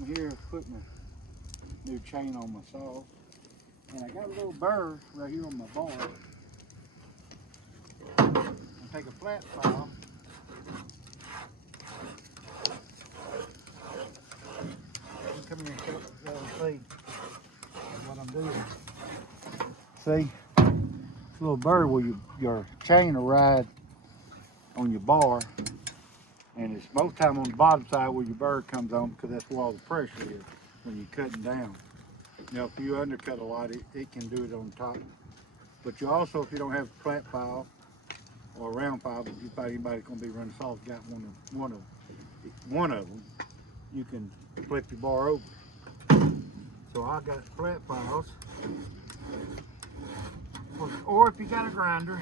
I'm here putting a new chain on my saw, and I got a little burr right here on my bar. I take a flat file. Come here and see what I'm doing. See, this little burr where your chain will ride on your bar, and it's most time on the bottom side where your burr comes on, because that's where all the pressure is when you're cutting down. Now, if you undercut a lot, it can do it on top. But you also, if you don't have a flat file or a round file, but you find anybody's going to be running saws got one of them, you can flip your bar over. So I got flat files, or if you got a grinder,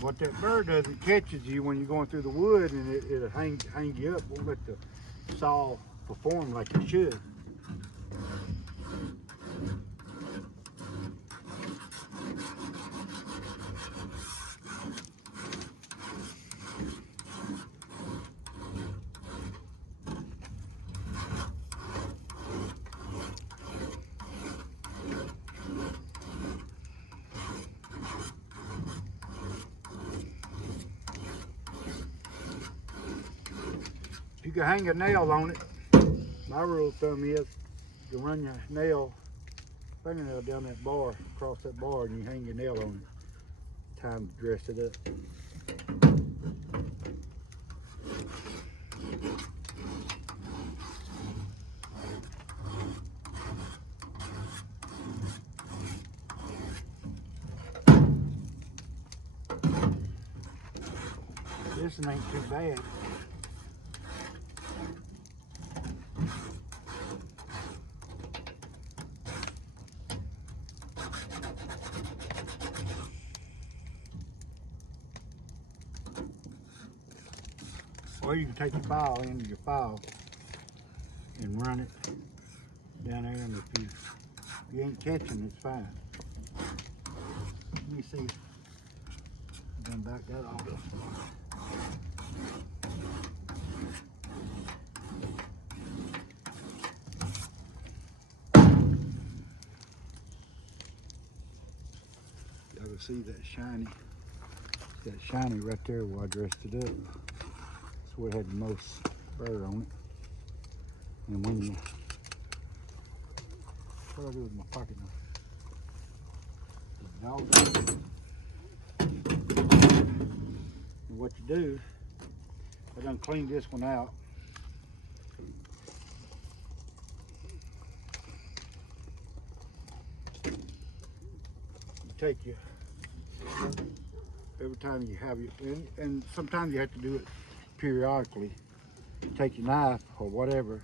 what that burr does, it catches you when you're going through the wood, and it'll hang you up, won't let the saw perform like it should. You can hang a nail on it. My rule of thumb is you run your fingernail down that bar, across that bar, and you hang your nail on it. Time to dress it up. This one ain't too bad. Or you can take your file into your file and run it down there, and if you ain't catching, it's fine. Let me see. Done back that off. Y'all can see that shiny. That shiny right there where I dressed it up. That's where it had the most burr on it. And when you, what do I do with my pocket knife? And what you do, I done cleaned this one out. You take your, every time you have your, and sometimes you have to do it periodically. You take your knife or whatever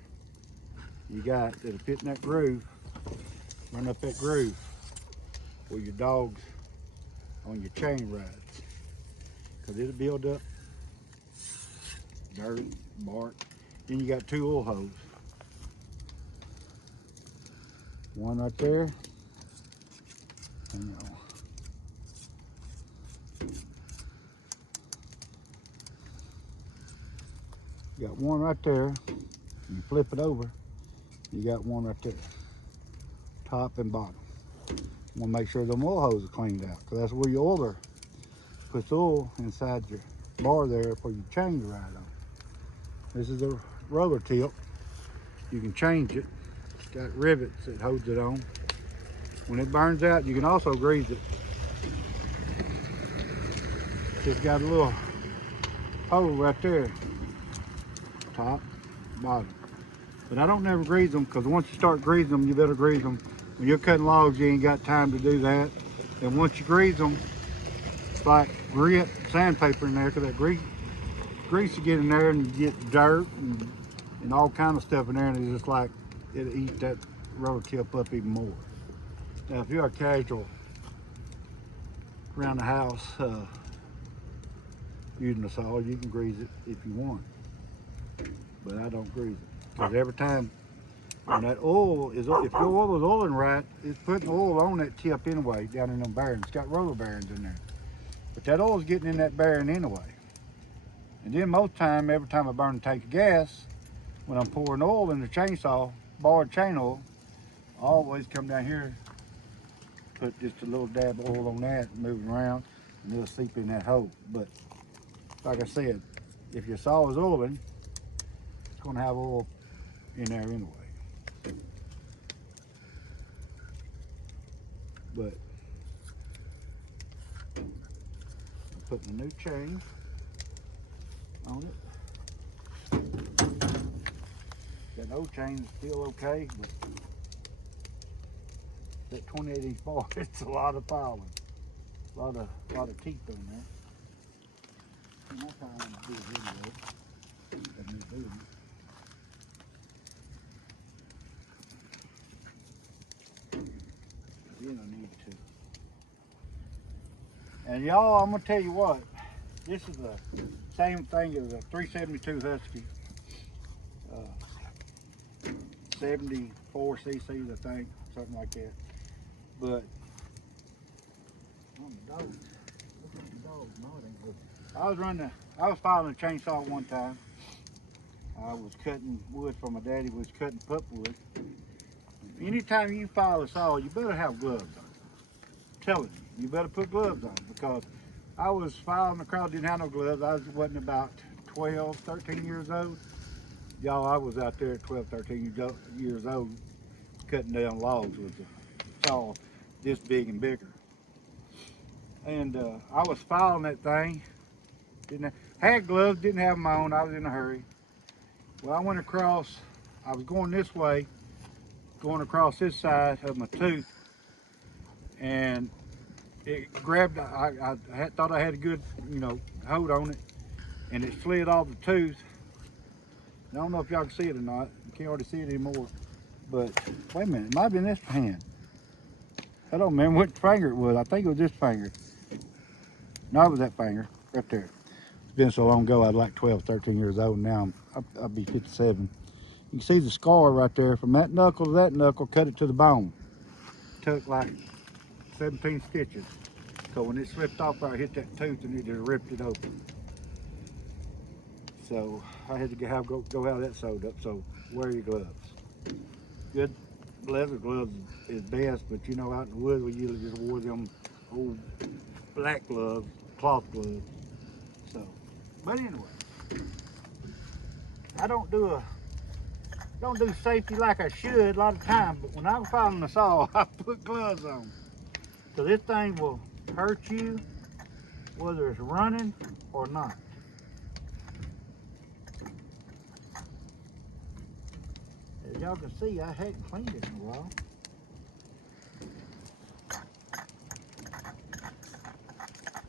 you got that'll fit in that groove, run up that groove where your dogs on your chain rides, because it'll build up dirt, bark. Then you got two oil holes, one right there, and you got one right there. You flip it over, you got one right there, top and bottom. You want to make sure them oil hoses are cleaned out, because that's where your oiler puts oil inside your bar there for your chain to ride on. This is a roller tip. You can change it. It's got rivets that holds it on. When it burns out, you can also grease it. Just got a little hole right there, top, bottom. But I don't never grease them, because once you start greasing them, you better grease them. When you're cutting logs, you ain't got time to do that. And once you grease them, it's like grit, sandpaper in there, because that grease you get in there and you get dirt and all kind of stuff in there, and it's just like it'll eat that roller tip up even more. Now, if you're a casual around the house using a saw, you can grease it if you want, but I don't grease it, because every time when that oil is, if your oil is oiling right, it's putting oil on that tip anyway down in them bearings. It's got roller bearings in there. But that oil's getting in that bearing anyway. And then most time, every time I burn a tank of gas, when I'm pouring oil in the chainsaw, borrowed chain oil, I always come down here, put just a little dab of oil on that, move it around, and it'll seep in that hole. But like I said, if your saw is oiling, it's gonna have oil in there anyway. But I'm putting a new chain on it. That old chain is still okay, but that 28-inch bar, it's a lot of filing, a lot of teeth on there. And that's how I want to do it anyway. Let me do it. Then I need to. And y'all, I'm gonna tell you what. This is the same thing as a 372 Husky, 74 cc's, I think, something like that. But oh, the dog, look at the dog. No, it ain't good. I was filing a chainsaw one time. I was cutting wood for my daddy. Was cutting pulpwood. Anytime you file a saw, you better have gloves on. I'm telling you, you better put gloves on, because I was filing across, didn't have no gloves. I wasn't about 12, 13 years old. Y'all, I was out there at 12, 13 years old cutting down logs with a saw this big and bigger. And I was filing that thing. Had gloves, didn't have my own. I was in a hurry. Well, I went across, I was going this way, going across this side of my tooth, and it grabbed, thought I had a good, hold on it, and it slid off the tooth. I don't know if y'all can see it or not. You can't hardly see it anymore. But wait a minute, it might have been this hand. I don't remember which finger it was. I think it was this finger. No, it was that finger right there. It's been so long ago, I was like 12, 13 years old. Now I'll be 57. You can see the scar right there from that knuckle to that knuckle, cut it to the bone. Took like 17 stitches. So when it slipped off, I hit that tooth and it just ripped it open. So I had to go have that sewed up. So wear your gloves. Good leather gloves is best, but you know, out in the woods we usually just wore them old black gloves, cloth gloves. So, but anyway, I don't do safety like I should a lot of times, but when I'm filing the saw, I put gloves on. So this thing will hurt you whether it's running or not. As y'all can see, I hadn't cleaned it in a while.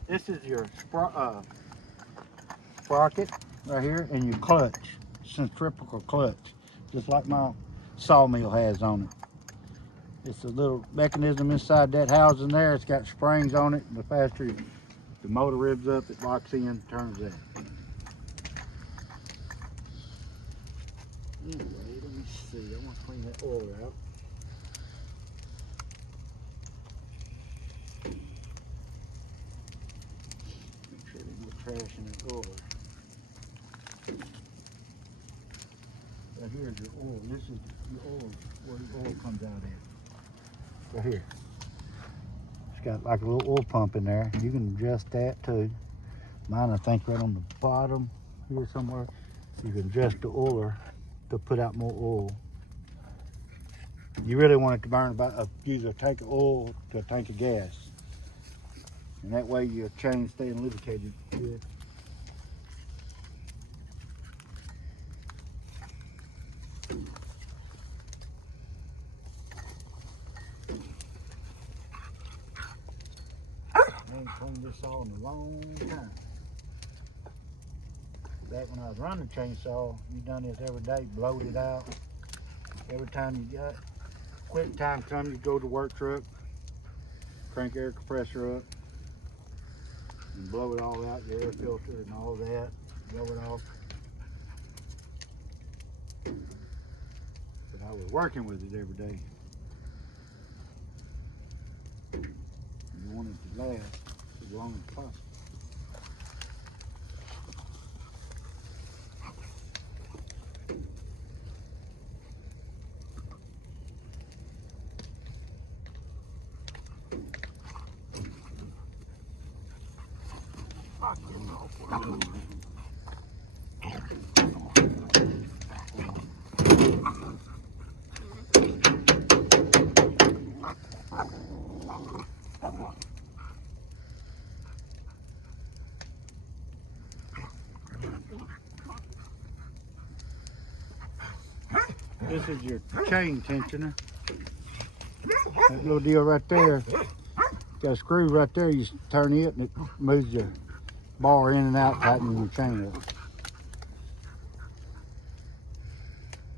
This is your sprocket right here, and your clutch, centrifugal clutch, just like my sawmill has on it. It's a little mechanism inside that housing there. It's got springs on it, and the faster the motor revs up, it locks in, turns that. Anyway, let me see. I want to clean that oil out. Make sure there's no trash in that oil. Right here's your oil. This is your oil, where the oil comes out at. Right here. It's got like a little oil pump in there. You can adjust that too. Mine, I think, right on the bottom here somewhere. You can adjust the oiler to put out more oil. You really want it to burn about use a tank of oil to a tank of gas, and that way your chain staying lubricated good. I ain't cleaned this saw in a long time. Back when I was running a chainsaw, you done this every day, blowed it out. Every time you got quick time comes, you go to the work truck, crank air compressor up, and blow it all out, your air filter and all that, blow it off. But I was working with it every day. You want it to last as long as possible. This is your chain tensioner. That little deal right there. Got a screw right there. You turn it and it moves your bar in and out, tightening your chain up.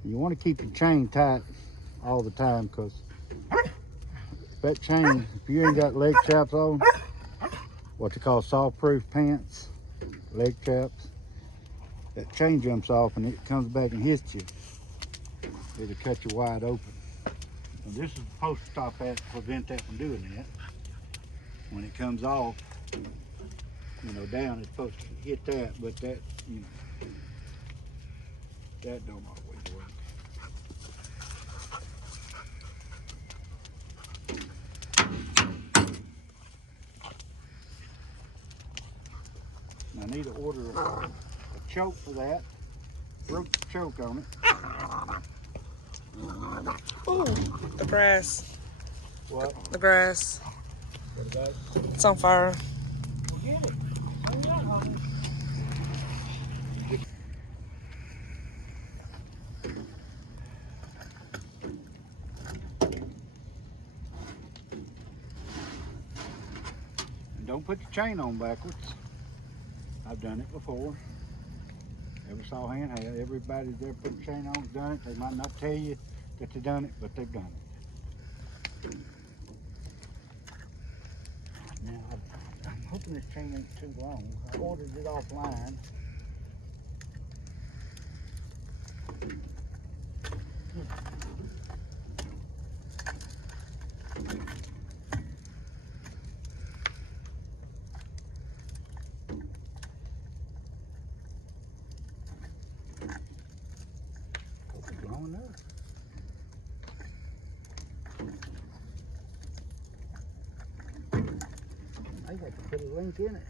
You want to keep your chain tight all the time, because that chain, if you ain't got leg chaps on, what they call saw-proof pants, leg chaps, that chain jumps off and it comes back and hits you. It'll cut you wide open. And this is supposed to stop that, prevent that from doing that. When it comes off, you know, down, it's supposed to hit that, but that, you know, that don't always work. I need to order a choke for that. Broke the choke on it. Ooh, the grass. What? The grass. It's on fire. Get it. Hurry up, homie. And don't put the chain on backwards. I've done it before. Every saw hand has. Everybody that's ever put the chain on has done it. They might not tell you that they've done it, but they've done it. Now, I'm hoping this chain ain't too long. I ordered it offline. It's long enough. I got to put a link in it.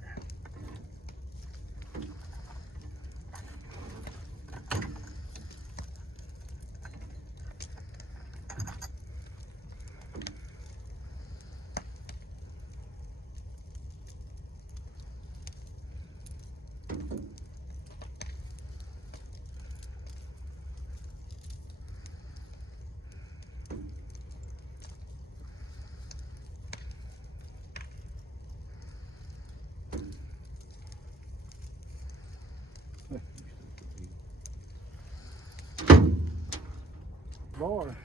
Bar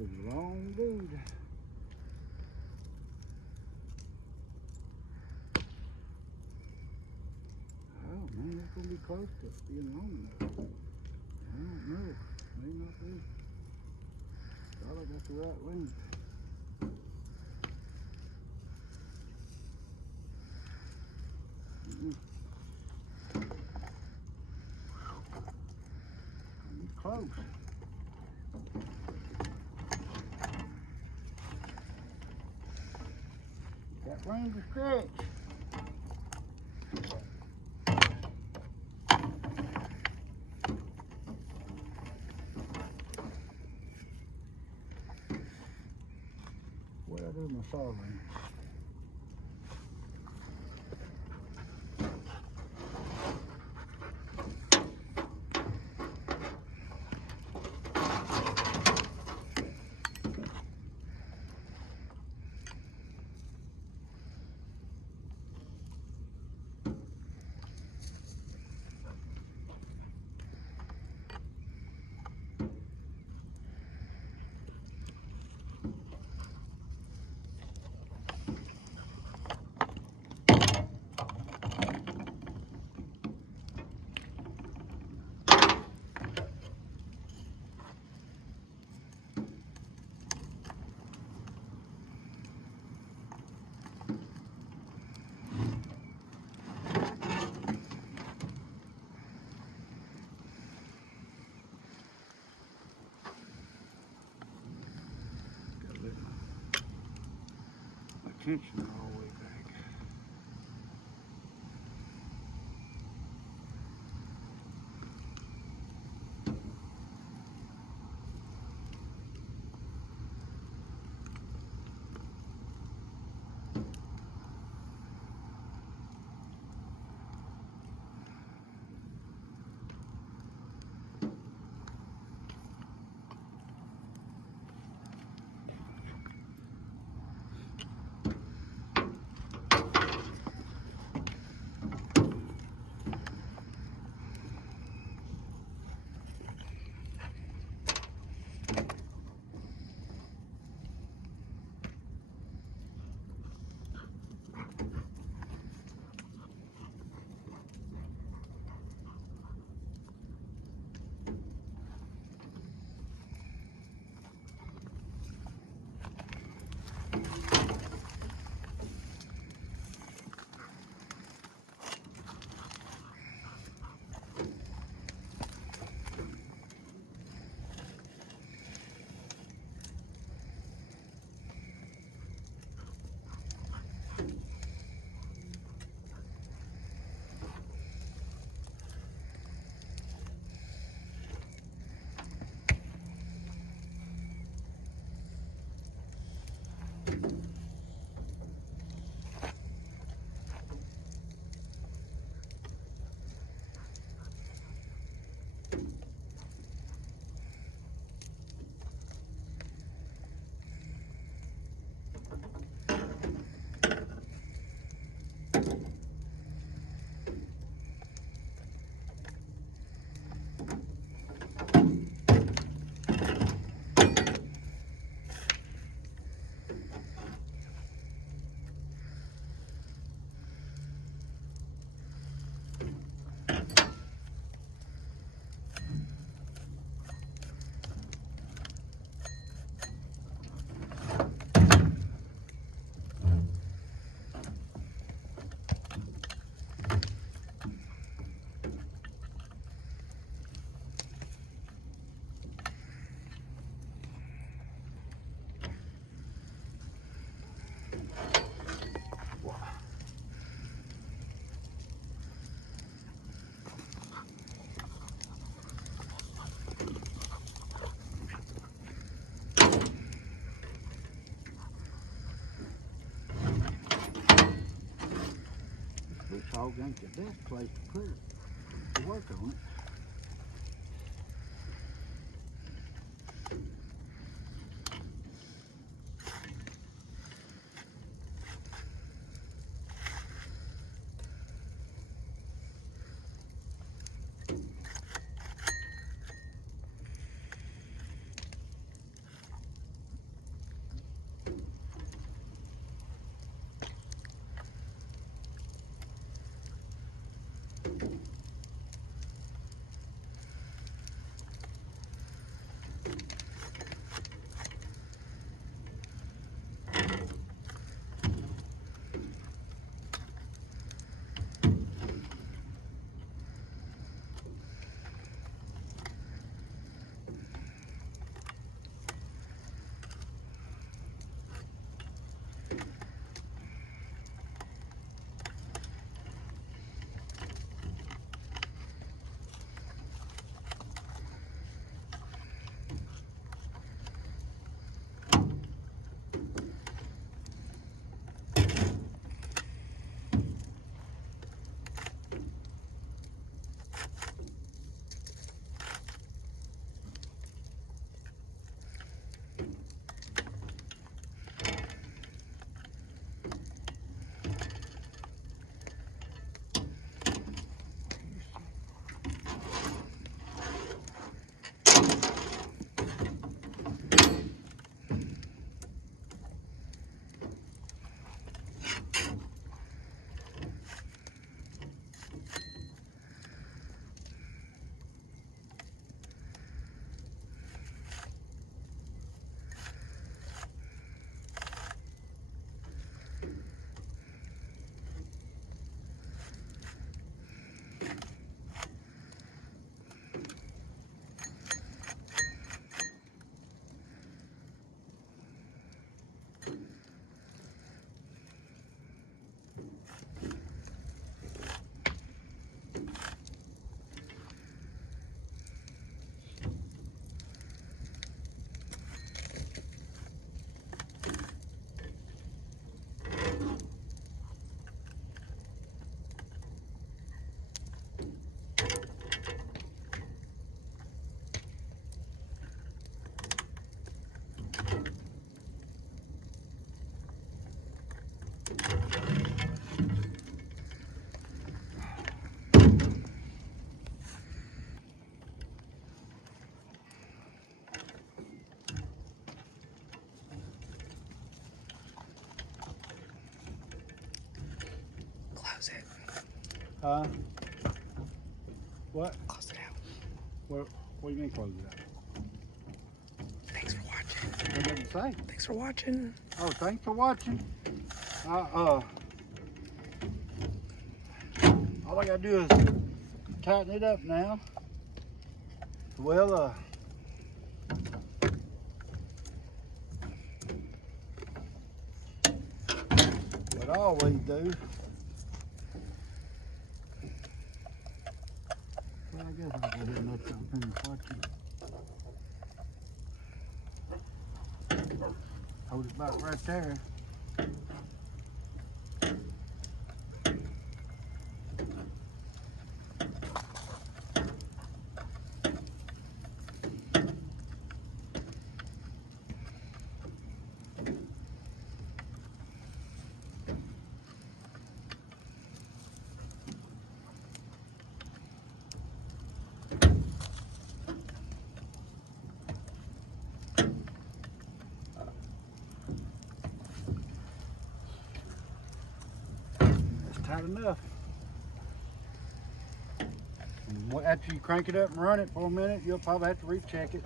is a long dude. Oh man, that's gonna be close to being long enough. I don't know. May not be. Thought I got the right length. Close. Got room to stretch. What do I do with my saw ring? Tension all the way back. asphalt ain't the best place to put it, to work on it. Close it. What? Close it out. What do you mean close it out? Thanks for watching. What did it say? Thanks for watching. Oh, thanks for watching. All I gotta do is tighten it up now. Well, what I always do. Well, I guess I'll go ahead and let y'all finish watching. Hold it about right there. Tight enough. And after you crank it up and run it for a minute, you'll probably have to recheck it.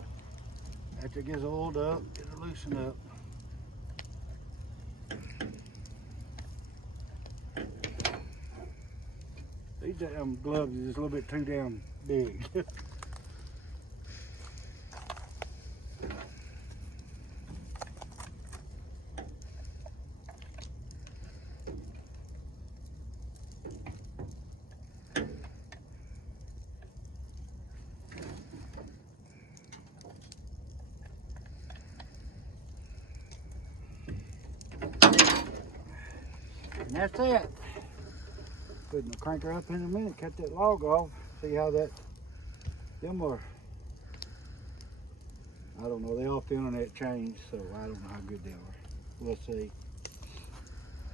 After it gets oiled up, it'll loosen up. These damn gloves is just a little bit too damn big. And that's it. Putting the cranker up in a minute, cut that log off, see how that, them are, I don't know, they off the internet changed, so I don't know how good they are. We'll see.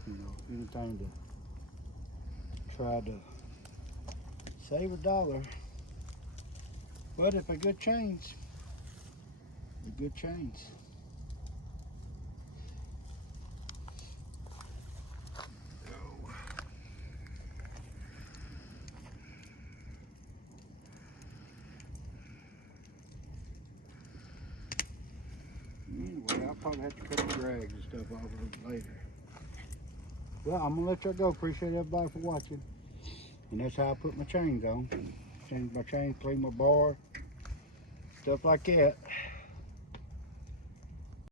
You know, anything to try to save $1. But if a good chains, a good chains. Anyway, I'll probably have to cut the drags and stuff off of it later. Well, I'm gonna let y'all go. Appreciate everybody for watching. And that's how I put my chains on. Change my chains, clean my bar, stuff like that.